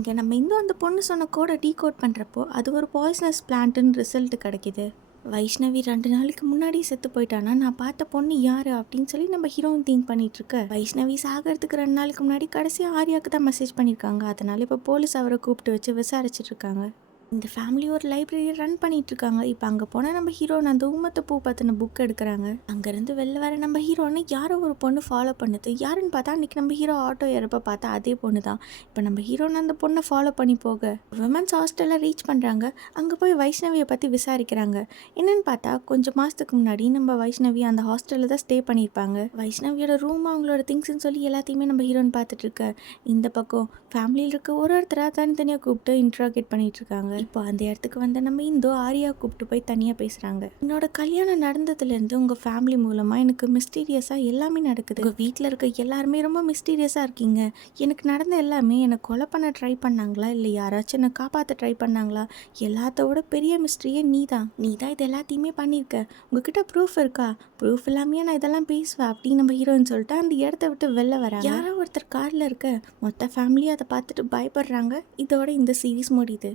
இங்கே நம்ம இன்னும் அந்த பொண்ணு சொன்ன கோடை டீகோட் பண்ணுறப்போ அது ஒரு பாய்சனஸ் பிளான்ட்டுன்னு ரிசல்ட் கிடைக்கிது. வைஷ்ணவி 2 நாளைக்கு முன்னாடி செத்து போயிட்டானா நான் பார்த்த பொண்ணு யாரு அப்படின்னு சொல்லி நம்ம ஹீரோயின் திங்க் பண்ணிட்டு இருக்க. வைஷ்ணவி சாகிறதுக்கு 2 நாளைக்கு முன்னாடி கடைசி ஆர்யாவுக்கு தான் மெசேஜ் பண்ணியிருக்காங்க. அதனால இப்போ போலீஸ் அவரை கூப்பிட்டு வச்சு விசாரிச்சுட்டு இருக்காங்க. இந்த ஃபேமிலி ஒரு லைப்ரரி ரன் பண்ணிட்டு இருக்காங்க. இப்போ அங்கே போனால் நம்ம ஹீரோன் அந்த ஊமத்தை பூ பற்றின புக் எடுக்கிறாங்க. அங்கேருந்து வெளில வர நம்ம ஹீரோனை யாரோ ஒரு பொண்ணு ஃபாலோ பண்ணுது. யாருன்னு பார்த்தா அன்றைக்கி நம்ம ஹீரோ ஆட்டோ ஏறப்ப பார்த்தா அதே பொண்ணு தான். இப்போ நம்ம ஹீரோன் அந்த பொண்ணை ஃபாலோ பண்ணி போக விமன்ஸ் ஹாஸ்டலில் ரீச் பண்ணுறாங்க. அங்கே போய் வைஷ்ணவியை பற்றி விசாரிக்கிறாங்க. என்னன்னு பார்த்தா கொஞ்சம் மாதத்துக்கு முன்னாடி நம்ம வைஷ்ணவி அந்த ஹாஸ்டலில் தான் ஸ்டே பண்ணியிருப்பாங்க. வைஷ்ணவியோட ரூம் அவங்களோட திங்ஸ்ன்னு சொல்லி எல்லாத்தையுமே நம்ம ஹீரோன் பார்த்துட்டு இருக்க. இந்த பக்கம் ஃபேமிலியில் இருக்க ஒரு ஒருத்தராக தனித்தனியாக கூப்பிட்டு இன்ட்ராகேட் பண்ணிட்டு இருக்காங்க. இப்போ அந்த இடத்துக்கு வந்து நம்ம இந்தோ ஆரியா கூப்பிட்டு போய் தனியாக பேசுகிறாங்க. என்னோட கல்யாணம் நடந்ததுலேருந்து உங்கள் ஃபேமிலி மூலமாக எனக்கு மிஸ்டீரியஸாக எல்லாமே நடக்குது. உங்கள் வீட்டில் இருக்க எல்லாருமே ரொம்ப மிஸ்டீரியஸாக இருக்கீங்க. எனக்கு நடந்த எல்லாமே என்னை கொலை பண்ண ட்ரை பண்ணாங்களா இல்லை யாராச்சும் என்னை காப்பாற்ற ட்ரை பண்ணாங்களா? எல்லாத்தோட பெரிய மிஸ்ட்ரியே நீ தான் இது எல்லாத்தையுமே பண்ணியிருக்க. உங்ககிட்ட ப்ரூஃப் இருக்கா? ப்ரூஃப் இல்லாமையே நான் இதெல்லாம் பேசுவேன் அப்படின்னு நம்ம ஹீரோயின் சொல்லிட்டு அந்த இடத்த விட்டு வெளில வராங்க. யாரோ ஒருத்தர் காரில் இருக்க மொத்த ஃபேமிலியும் அதை பார்த்துட்டு பயப்படுறாங்க. இதோட இந்த சீரீஸ் முடியுது.